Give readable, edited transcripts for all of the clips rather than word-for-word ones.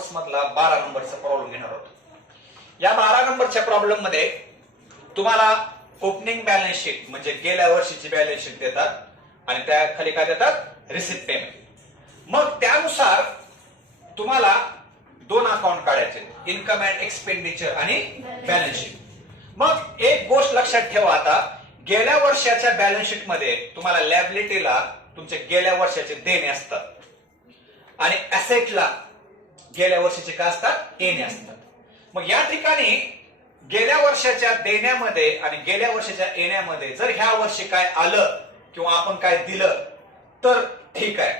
Notes मधला 12 नंबरचा problem घेणार आहोत। या 12 नंबरच्या प्रॉब्लेम मध्ये तुम्हाला ओपनिंग बॅलन्स शीट म्हणजे गेल्या वर्षीची बॅलन्स शीट देतात आणि त्या खाली काय देतात, रिसिप्ट पेमेंट। मग त्यानुसार तुम्हाला दोन अकाउंट काढायचे, इन्कम अँड एक्सपेंडिचर आणि बॅलन्स शीट। मग एक गोष्ट लक्षात ठेवा, आता गेल्या वर्षाच्या बॅलन्स शीट मध्ये तुम्हाला लॅबिलिटीला तुमचे गेल्या वर्षाचे देणे असतात आणि ऍसेटला गेल्या वर्षाचे काय असतात, येणे असतात। मग या ठिकाणी गेल्या वर्षाच्या देण्यामध्ये आणि गेल्या वर्षाच्या येण्यामध्ये जर ह्या वर्षी काय आलं किंवा आपण काय दिलं तर ठीक आहे,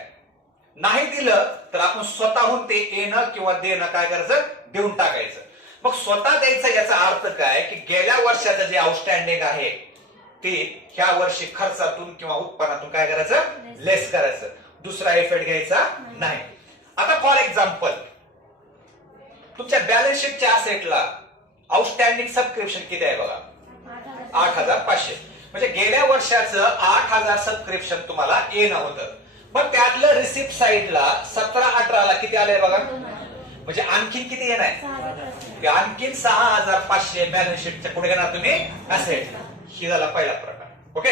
नाही दिलं तर आपण स्वतःहून ते येणं किंवा देणं काय करायचं, देऊन टाकायचं। मग स्वतः द्यायचं याचा अर्थ काय की गेल्या वर्षाचं जे आउटस्टँडिंग आहे ते ह्या वर्षी खर्चातून किंवा उत्पन्नातून काय करायचं, लेस करायचं, दुसरा इफेक्ट घ्यायचा नाही। आता फॉर एक्झाम्पल तुमच्या बॅलन्स शीटच्या असेटला आउटस्टँडिंग सबस्क्रिप्शन किती आहे बघा, 8,500। म्हणजे गेल्या वर्षाचं 8,000 सबस्क्रिप्शन तुम्हाला येणं होतं। मग त्यातलं रिसिप्ट साइडला 17-18 ला किती आलंय बघा, म्हणजे आणखीन किती येणार आहे, आणखीन 6,500 बॅलन्स शीटच्या पुढे घेणार तुम्ही असेट। ही झाला पहिला प्रकार। ओके,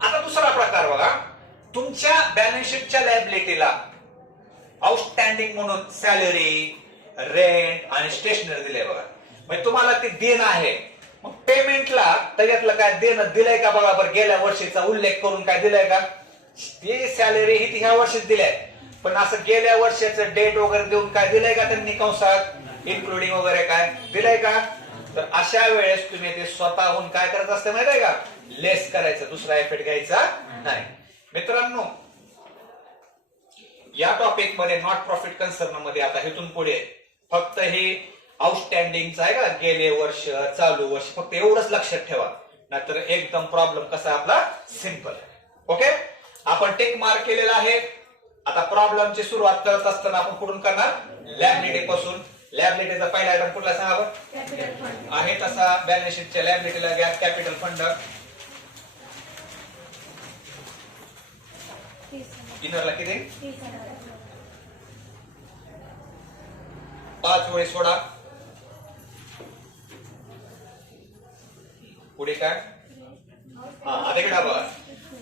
आता दुसरा प्रकार बघा, तुमच्या बॅलन्स शीटच्या लायबिलिटीला आउटस्टँडिंग म्हणून सॅलरी, रेंट आणि स्टेशनरी दिले बघा, म्हणजे तुम्हाला ते देणं आहे। मग पेमेंटला त्याच्यातलं काय देणं दिलंय का बघा बरं, गेल्या वर्षीचा उल्लेख करून काय दिलंय का, ती सॅलरी ही ह्या वर्षीच दिली, पण असं गेल्या वर्षाचं डेट वगैरे देऊन काय दिलंय का त्यांनी कंसात इन्क्लुडिंग वगैरे काय दिलंय का, तर अशा वेळेस तुम्ही ते स्वतःहून काय करत असते माहिती आहे का, लेस करायचं, दुसरा इफेक्ट घ्यायचा नाही। मित्रांनो, या टॉपिक मध्ये नॉट प्रॉफिट कन्सर्न मध्ये आता इथून पुढे फक्त हे आउटस्टँडिंगचं आहे का, गेले वर्ष, चालू वर्ष, फक्त एवढंच लक्षात ठेवा, नाहीतर एकदम प्रॉब्लेम कसा आपला सिंपल। ओके, आपण टेक मार्क केलेला आहे। आता प्रॉब्लेमची सुरुवात करत असताना आपण कुठून करणार, लॅबिलिटी पासून। लॅबिलिटीचा पहिला आयटम कुठला सांगा बरं, आहे तसा बॅलन्स शीटच्या लॅबिलिटीला घ्या कॅपिटल फंड, इनरला किती, 5 वेळी सोडा, पुढे काय, आता इकडे बघा,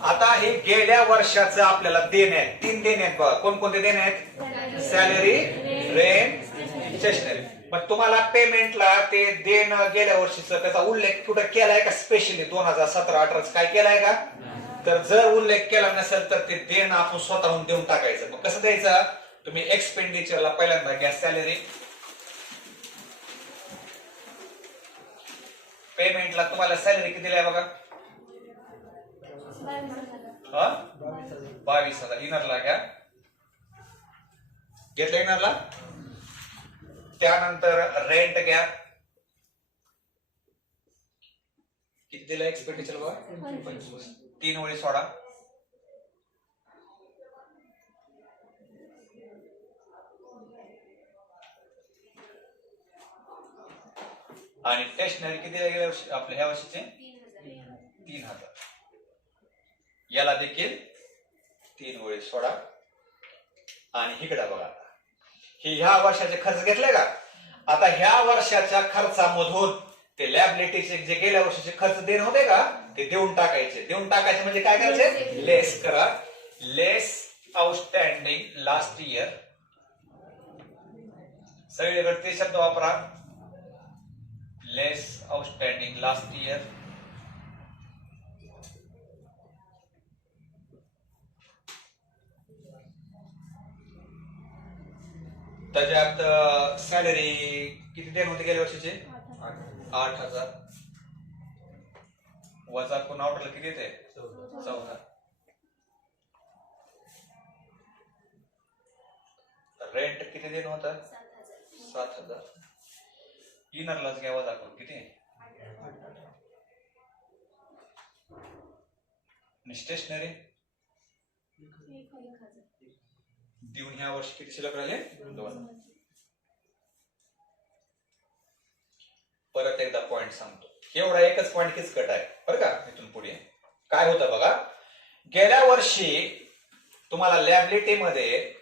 आता हे गेल्या वर्षाचं आपल्याला देणे आहेत, 3 देणे आहेत बघा, कोणकोणते देणे आहेत, सॅलरी, रेंट, स्टेशनरी। पण तुम्हाला पेमेंटला ते देणं गेल्या वर्षीचं त्याचा उल्लेख कुठं केलाय का, स्पेशली 2017-18 काय केलाय का, तर जर उल्लेख केला नसेल तर ते देणं आपण स्वतःहून देऊन टाकायचं। मग कसं द्यायचं, तुम्ही एक्सपेंडिचरला पहिल्यांदा घ्या सॅलरी, पेमेंटला तुम्हाला सॅलरी किती दिली बघा, 22,000, इनरला घ्या, घेतलं इनरला, त्यानंतर रेंट घ्या, किती दिलं एक्सपेंडिचर बघा, 3 वेळी सोडा, आणि स्टेशनरी किती गेल्या वर्षी आपल्या ह्या वर्षीचे 3,000, याला देखील 3 वेळी सोडा। आणि इकडे बघा, हे ह्या वर्षाचे खर्च घेतले का, आता ह्या वर्षाच्या खर्चामधून ते लॅबिलिटीचे जे गेल्या वर्षाचे खर्च देणं होते का ते देऊन टाकायचे। देऊन टाकायचे म्हणजे काय करायचे, लेस करा, लेस आउटस्टँडिंग लास्ट इयर, सगळीकडे ते शब्द वापरा, लेस आउटस्टँडिंग लास्ट इयर, त्याच्यात सॅलरी किती देणं होते गेल्या वर्षीचे, 8,000, वजा कोण आउटला किती येते, 14, रेंट किती देणं होतं, 7,000, इनरलाच घ्या वजा करून किती, स्टेशनरी देऊन ह्या वर्षी किती शिल्लक राहिले, 2। परत एकदा पॉइंट सांगतो, एवढा एकच पॉइंट किचकट आहे बरं का। इथून पुढे काय होतं बघा, गेल्या वर्षी तुम्हाला लॅबिलिटी मध्ये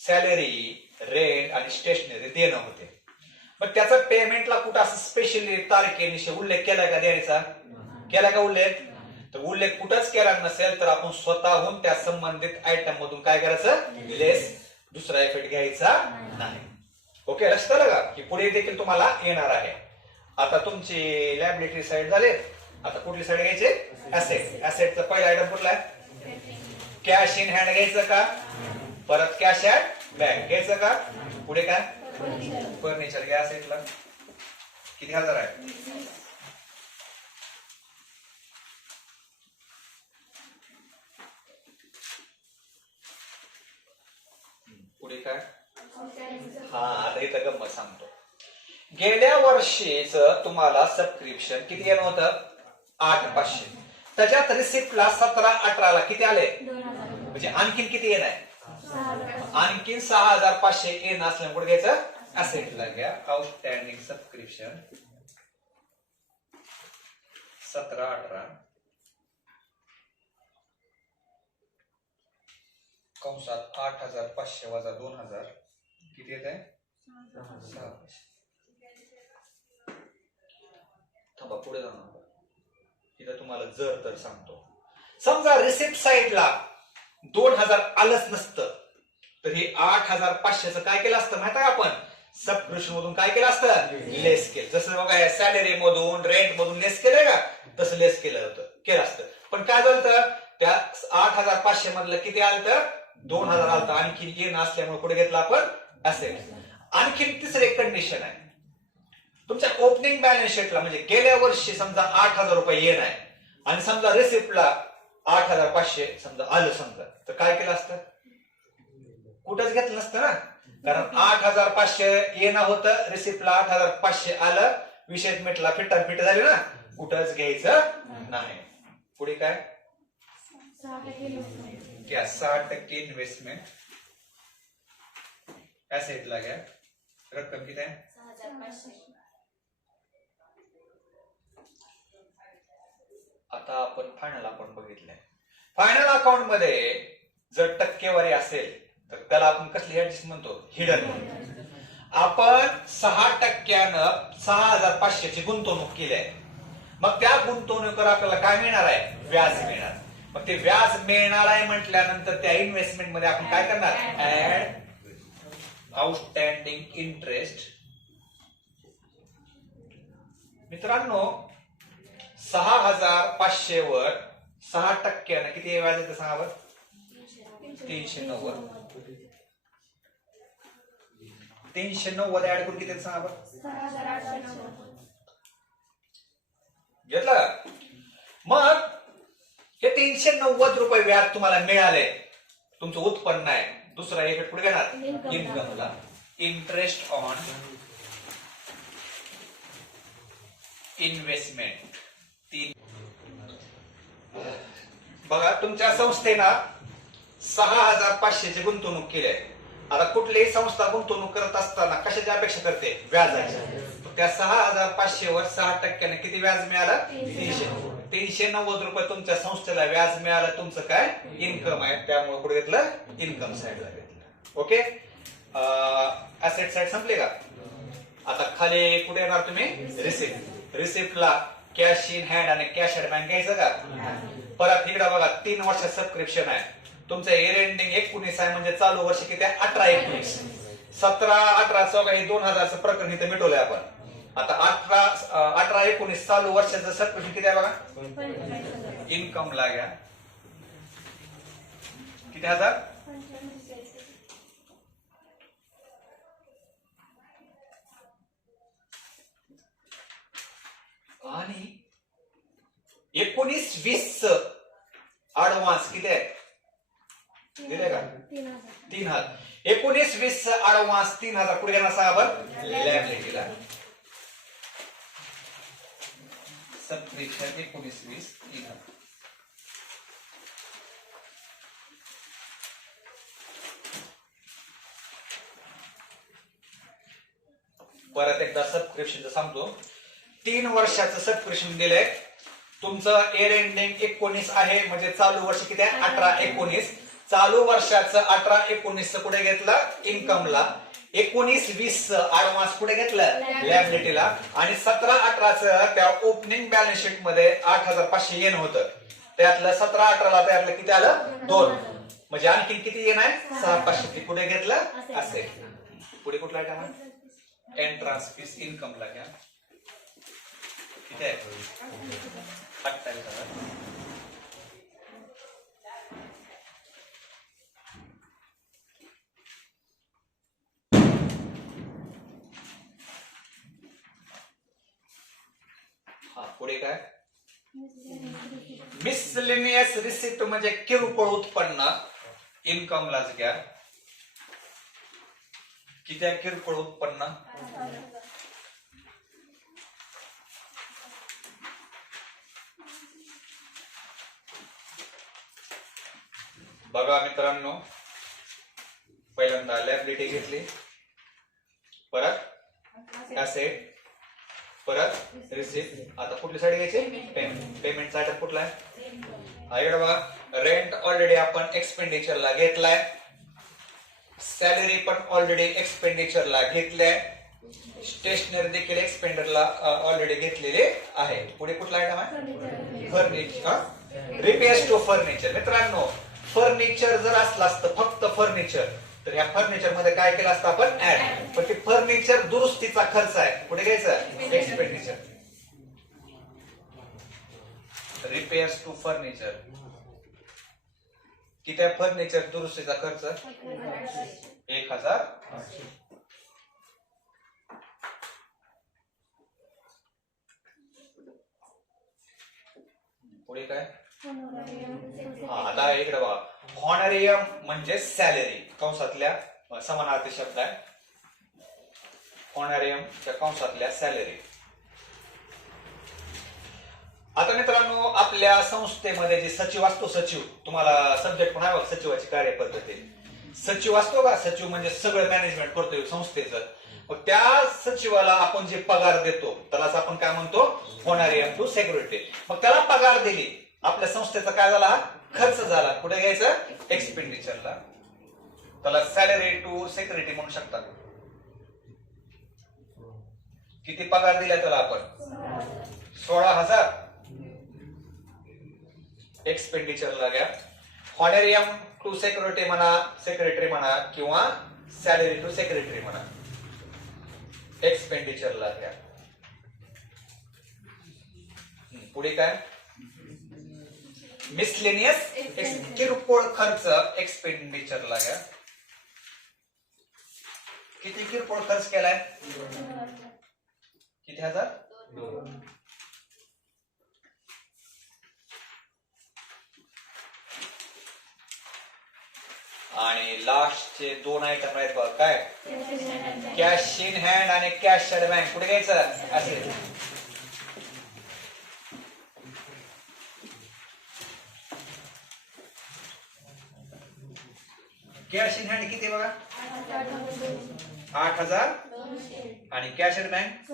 सॅलरी, रेंट आणि स्टेशनरी देणं होते. मग त्याचा पेमेंटला कुठं असं स्पेशली तारखेनिशी उल्लेख केलाय का द्यायचा? केला का उल्लेख? तर उल्लेख कुठंच केला नसेल तर आपण स्वतःहून त्या संबंधित आयटम मधून काय करायचं? लेस दुसरा इफेक्ट घ्यायचा नाही. ओके, लक्षात आलं का? की पुढे देखील तुम्हाला येणार आहे. आता तुमची लॅबिलिटी साईड झाले. आता कुठली साईड घ्यायची? ऍसेट. ऍसेटचा पहिला आयटम कुठला आहे? कॅश इन हँड घ्यायचं का? परत कॅश ॲट बँक घ्यायचं का? पुढे काय? फर्निचर घ्या. ऍसेटला किती हजार आहे? पुढे काय? हा, आता इथं गंमत सांगतो. गेल्या वर्षीच तुम्हाला सबस्क्रिप्शन किती येणं होतं? 8,500. त्याच्यात रिसिप्टला 17-18 किती आले? म्हणजे आणखीन किती येणार? आणखीन 6,500 येणं असल्यामुळे कुठे घ्यायचं? ऍसेटला घ्या. आउटस्टँडिंग सबस्क्रिप्शन 17-18 कंसात 8,500 वजा 2,000 किती येत आहे? 6,500. थांबा, पुढे जाणार. तिथं तुम्हाला जर तर सांगतो. समजा रिसिप्ट साईडला 2,000 आलंच नसतं तर हे 8,500चं काय केलं असतं माहिती आहे? आपण सबस्क्रिप्शन मधून काय केलं असतं? लेस केलं. जसं बघा सॅलरी मधून रेंट मधून लेस केलंय का? तसं लेस केलं असतं. पण काय झालं? त्या 8,500 मधलं किती आलं? 2,000 आलं. आणखी येणं असल्यामुळे कुठे घेतलं आपण? ऍसेट. आणखीन तिसरी एक कंडिशन आहे. तुमच्या ओपनिंग बॅलन्स शीटला म्हणजे गेल्या वर्षी समजा 8,000 रुपये येणं आहे आणि समजा रिसिप्टला 8,500 समजा आलं समजा, तर काय केलं असतं? कुठंच घेतलं नसतं ना, कारण 8,500 येणं होतं, रिसिप्टला 8,500 आलं, विषय मिटला, फिट झाली ना, कुठंच घ्यायचं नाही. पुढे काय? 60% इन्व्हेस्टमेंट ऍसेटला घ्या. रक्कम किती आहे? 6,500. आता आपण फायनल अकाउंट बघितलंय. फायनल अकाउंट मध्ये जर टक्केवारी असेल तर त्याला आपण कसली ऍडजस्ट म्हणतो? हिडन म्हणतो. आपण 6% 6,500ची गुंतवणूक केली आहे. मग त्या गुंतवणुकीवर आपल्याला काय मिळणार आहे? व्याज मिळणार. मग ते व्याज मिळणार आहे म्हटल्यानंतर त्या इन्व्हेस्टमेंट मध्ये आपण काय करणार? Add outstanding interest. मित्रांनो, 6,500 वर 6% किती व्याज येतं सांगा बरं? 390. 390 ऍड करून किती सांगा बरं? 6,890. घेतलं. मग हे 390 रुपये व्याज तुम्हाला मिळाले, तुमचं उत्पन्न आहे. दुसरा एक पुढे घेणार इन्कमला. Interest on investment. बघा, तुमच्या संस्थेनं 6,500ची गुंतवणूक केली आहे. आता कुठलीही संस्था गुंतवणूक करत असताना कशाची अपेक्षा करते? व्याजाची. त्या 6,500 वर 6% किती व्याज मिळालं? 390 रुपये तुमच्या संस्थेला व्याज मिळालं. तुमचं काय? इन्कम आहे. त्यामुळे कुठे घेतलं? इन्कम साईडला घेतलं. ओके, ऍसेट साईड संपले का? आता खाली कुठे येणार तुम्ही? रिसिप्ट. रिसिप्टला कॅश इन हँड आणि कॅश ॲट बँक घ्यायचं का? परत इकडे बघा, 3 वर्ष सबस्क्रिप्शन आहे. तुमचं इयर एंडिंग 19 आहे म्हणजे चालू वर्ष किती आहे? 18-19. 17-18 हे 2,000चं प्रकरण इथं मिटवलंय आपण. आता 18-19 चालू वर्षाचं सबस्क्रिप्शन किती आहे बघा? इन्कमला घ्या. किती हजार? आणि 19-20 ऍडव्हान्स किती आहे? दिले का? 3,000. 19-20 ऍडव्हान्स 3,000 कुठे घेणार सांगा बरं? लॅबिलिटीला. सबस्क्रिप्शन 19-20 3,000. परत एकदा सबस्क्रिप्शन सांगतो. 3 वर्षाचं सबस्क्रिप्शन दिलंय. तुमचं इयर एंडिंग 19 आहे म्हणजे चालू वर्ष किती आहे? 18-19. चालू वर्षाचं 18-19 कुठे घेतलं? इन्कमला. 19-20 ऍडव्हान्स कुठे घेतलं लॅबिलिटीला आणि 17-18 त्या ओपनिंग बॅलन्स शीट मध्ये 8,500 येणं होतं. त्यातलं 17-18ला त्यातलं किती आलं 2 म्हणजे आणखी किती येणं आहे 6,500 ते कुठे घेतलं असे. पुढे कुठला आयटम आहे एंट्रान्स फीस इन्कमला घ्या किती आहे 28,000. पुढे काय मिसलेनियस रिसिप्ट म्हणजे किरकोळ उत्पन्न इन्कमलाच घ्या किती आहे किरकोळ उत्पन्न बघा मित्रांनो पहिल्यांदा लॅबिलिटी घेतली परत ऍसेट परत रिसिप्ट आता कुठली साईड घ्यायची पेमेंट आयटम कुठला आहे इकडे बघा रेंट ऑलरेडी आपण एक्सपेंडिचरला घेतलाय सॅलरी पण ऑलरेडी एक्सपेंडिचरला घेतलाय स्टेशनरी देखील एक्सपेंडरला ऑलरेडी घेतलेले आहे. पुढे कुठला आयटम आहे फर्निचर रिपेअर्स टू फर्निचर. मित्रांनो फर्निचर जर असलं असतं फक्त फर्निचर तर ह्या फर्निचर मध्ये काय केलं असतं आपण ऍड पण ते फर्निचर दुरुस्तीचा खर्च आहे कुठे घ्यायचं एक्सपेंडिचर रिपेअर्स टू फर्निचर किती फर्निचर दुरुस्तीचा खर्च 1,000. पुढे काय आता इकडे बघा हॉनरियम म्हणजे सॅलरी कंसातल्या समानार्थी शब्द आहे हॉनरियम त्या कंसातल्या सॅलरी. आता मित्रांनो आपल्या संस्थेमध्ये जे सचिव असतो सचिव तुम्हाला सब्जेक्ट पण आहे बघ सचिवाची कार्यपद्धती सचिव असतो का सचिव म्हणजे सगळं मॅनेजमेंट करतोय संस्थेचं मग त्या सचिवाला आपण जे पगार देतो त्यालाच आपण काय म्हणतो हॉनरियम टू सेक्युरिटी. मग त्याला पगार दिली आपल्या संस्थेचा काय झाला खर्च झाला कुठे घ्यायचं एक्सपेंडिचरला त्याला सॅलरी टू सेक्युरिटी म्हणू शकतात. किती पगार दिला त्याला आपण 16,000 एक्सपेंडिचरला घ्या हॉनरियम टू सेक्युरिटी म्हणा सेक्रेटरी म्हणा किंवा सॅलरी टू सेक्रेटरी म्हणा एक्सपेंडिचरला घ्या. पुढे काय मिसलेनियस किरकोळ खर्च एक्सपेंडिचरला घ्या किती किरकोळ खर्च केलाय किती 1,000 आणि लास्टचे 2 आयटम आहेत बघा काय कॅश इन हँड आणि कॅश ऍट बँक कुठे घ्यायचं असेल कॅश इन हँड किती बघा 8,000 आणि कॅश ऍट बँक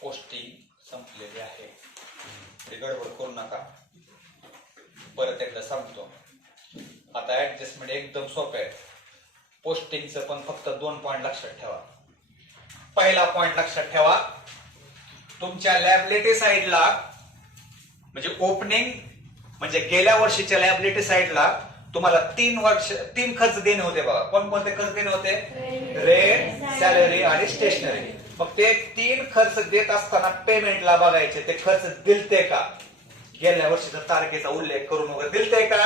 पोस्टिंग संपलेली आहे गडबड करू नका परत एकदा सांगतो. आता ऍडजस्टमेंट एकदम सोपं आहे पोस्टिंगचं पण फक्त 2 पॉइंट लक्षात ठेवा. पहिला पॉइंट लक्षात ठेवा तुमच्या लॅबिलिटी साइडला म्हणजे ओपनिंग म्हणजे गेल्या वर्षीच्या लॅबिलिटी साइडला तुम्हाला 3 खर्च देणे होते बघा कोणकोणते खर्च देणे होते रेंट सॅलरी आणि स्टेशनरी. मग ते 3 खर्च देत असताना पेमेंटला बघायचे ते खर्च दिलते का गेल्या वर्षीचा तारखेचा उल्लेख करून वगैरे दिलते का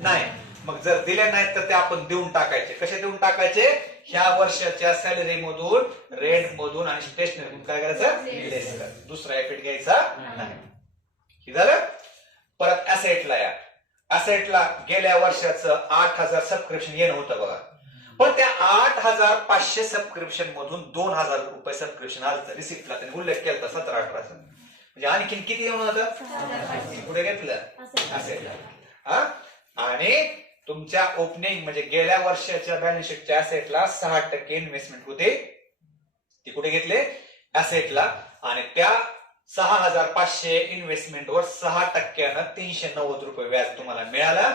नाही. मग जर दिले नाहीत तर ते आपण देऊन टाकायचे कसे देऊन टाकायचे ह्या वर्षाच्या सॅलरी मधून रेंट मधून आणि स्टेशनरी मधून काय करायचं लेस कर दुसरा एफिट घ्यायचा नाही. हे झालं. परत ऍसेटला या ऍसेटला गेल्या वर्षाचं 8,000 सबस्क्रिप्शन येणं होतं बघा पण त्या 8,500 सबस्क्रिप्शन मधून 2,000 रुपये सबस्क्रिप्शन आलं रिसिप्टला त्यांनी उल्लेख केला 17-18 म्हणजे आणखीन किती येऊन होतं पुढे घेतलं ऍसेटला आणि तुमच्या ओपनिंग म्हणजे गेल्या वर्षाच्या बॅलन्स शीटच्या ऍसेटला 6% इन्व्हेस्टमेंट होते ती कुठे घेतले ऍसेटला आणि त्या 6,500 इन्व्हेस्टमेंटवर 6% 390 रुपये व्याज तुम्हाला मिळालं.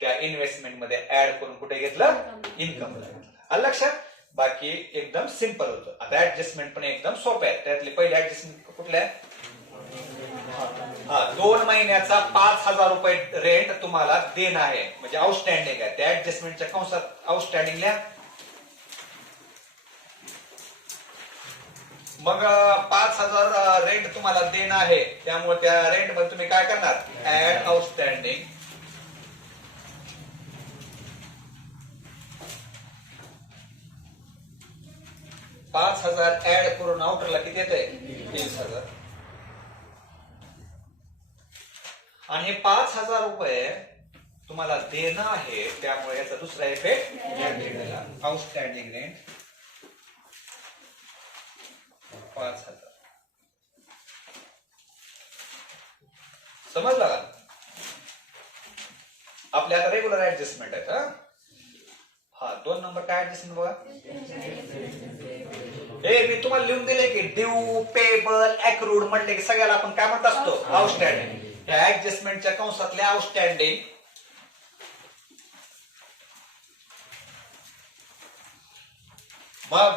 त्या इन्व्हेस्टमेंट मध्ये ऍड करून कुठे घेतलं? इन्कमला घेतलं. आलं लक्षात? बाकी एकदम सिंपल होतं. आता ऍडजस्टमेंट पण एकदम सोपे आहे. त्यातले पहिले ऍडजस्टमेंट कुठले आहे? 2 महिन्याचा 5,000 रुपये रेंट तुम्हाला देणं आहे, म्हणजे आउटस्टँडिंग आहे. त्या ऍडजस्टमेंटच्या कंसात आउटस्टँडिंग लिहा. मग 5,000 रेंट तुम्हाला देणं आहे, त्यामुळे त्या रेंट मध्ये तुम्ही काय करणार? Add outstanding. $5,000 ऍड करून आउटरला किती येतंय? 30,000. आणि हे 5,000 रुपये तुम्हाला देणं आहे, त्यामुळे याचा दुसरा इफेक्ट आउटस्टँडिंग रेंट 5,000. समजलं का? आपल्या आता रेग्युलर ऍडजस्टमेंट आहेत. 2 नंबर काय ऍडजस्टमेंट बघा. मी तुम्हाला लिहून दिले की ड्यू, पेबल, ऍक्रूड म्हटले की सगळ्याला आपण काय म्हणत असतो? आउटस्टँडिंग. या ऍडजस्टमेंटच्या कंसातले आउटस्टँडिंग मग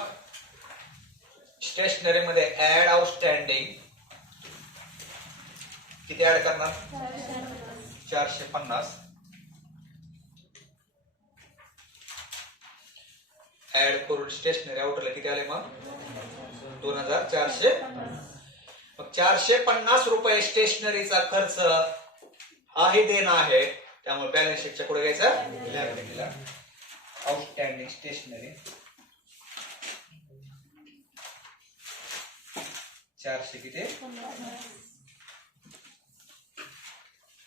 स्टेशनरी मध्ये ऍड आउटस्टँडिंग किती ऍड करणार? 450. ऍड करून स्टेशनरी आउटरला किती आले मग? 2,400. मग 450 रुपये स्टेशनरीचा खर्च आहे देणं आहे, त्यामुळे बॅलन्स शीटच्या पुढे घ्यायचा आउटस्टँडिंग स्टेशनरी 400 किती?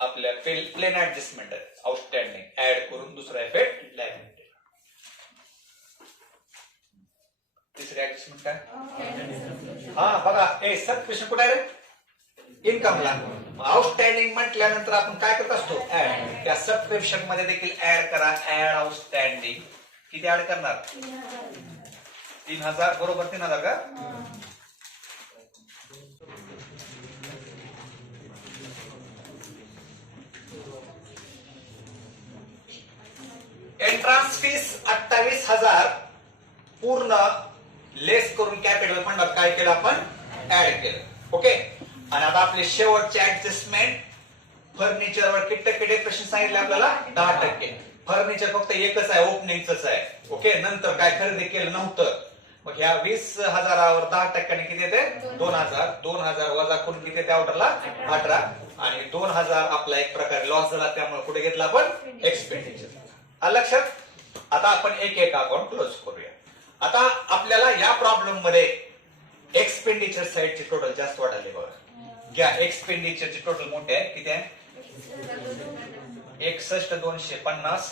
आपल्या प्लेन ऍडजस्टमेंट आहे. आउटस्टँडिंग ऍड करून दुसरा इफेक्ट लायबिलिटी. तिसरी ऍडजस्टमेंट काय? बघा सब क्वेश्चन कुठे आहे रे? इन्कमला. आउटस्टँडिंग म्हटल्यानंतर आपण काय करत असतो? ऍड. त्या सबस्क्रिप्शन मध्ये देखील ऍड करा. ऍड आउटस्टँडिंग किती ऍड करणार? 3,000. बरोबर 3,000 का? एंट्रान्स फीस 28,000 पूर्ण लेस करून कॅपिटल फंडात काय केलं? आपण ऍड केलं. ओके. आणि आता आपले शेवटचे ऍडजस्टमेंट फर्निचरवर किती टक्के डेप्रेशन सांगितलं आपल्याला? 10%. फर्निचर फक्त एकच आहे, ओपनिंगच आहे. ओके. नंतर काय खरेदी केलं नव्हतं. मग ह्या 20,000वर 10% किती येते? 2,000. 2,000 वजा करून किती येते आउटरला? 18. आणि 2,000 आपला एक प्रकारे लॉस झाला, त्यामुळे कुठे घेतला आपण? एक्सपेंडिचर. लक्षात? आता आपण एक एक अकाउंट क्लोज करूया. आता आपल्याला या प्रॉब्लेम मध्ये एक्सपेंडिचर साइडचे टोटल जास्त वाढले. बघा घ्या, एक्सपेंडिचरचे टोटल मोठे आहे. किती आहे? 61,250.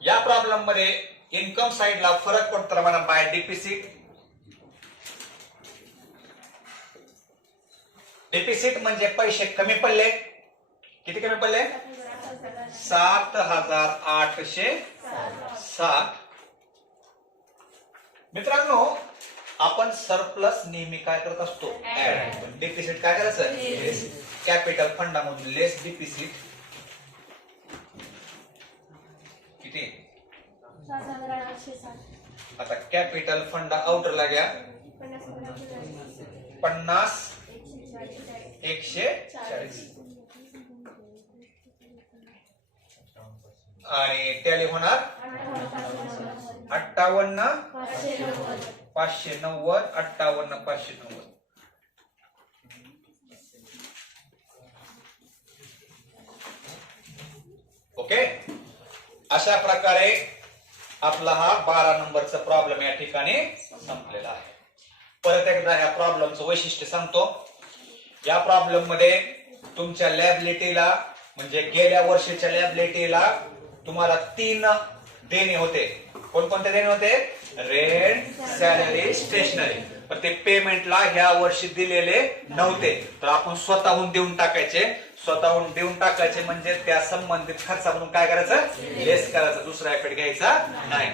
या प्रॉब्लेम मध्ये इन्कम साइडला फरक पडतो म्हणा बाय डिफिसिट. डिफिसिट म्हणजे पैसे कमी पडले. किती कमी पडले? 7,807. मित्रांनो, आपण सरप्लस नेहमी काय करत असतो? ऍड. डिफिसिट काय करायचं? लेस. कॅपिटल फंडामधून लेस डिफिसिट किती? 7,807. आता कॅपिटल फंड आउटरला घ्या. 50 140 आणि टॅली होणार 58 590. 58 590. ओके. अशा प्रकारे आपला हा 12 नंबरचा प्रॉब्लेम या ठिकाणी संपलेला आहे. परत एकदा या प्रॉब्लेमचं वैशिष्ट्य सांगतो. या प्रॉब्लेम मध्ये तुमच्या लॅबिलिटीला म्हणजे गेल्या वर्षीच्या लॅबिलिटीला तुम्हाला 3 देणे होते. कोणकोणते देणे होते? Rent, salary, stationery. पण ते पेमेंटला ह्या वर्षी दिलेले नव्हते, तर आपण स्वतःहून देऊन टाकायचे. स्वतःहून देऊन टाकायचे म्हणजे त्या संबंधित खर्चामधून काय करायचं? लेस करायचं. दुसरा इफेक्ट घ्यायचा नाही.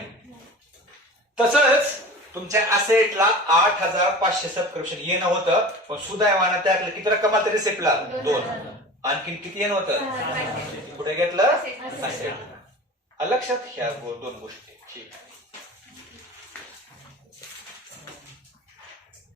तसंच तुमच्या असेटला 8,500 सबस्क्रिप्शन येणं होतं, पण सुदैवानं त्याकडे किती रक्कम आली रिसिप्टला 2. आणखीन किती येणं होतं, कुठे घेतलं असेट. लक्षात ह्या 2 गोष्टी. ठीक.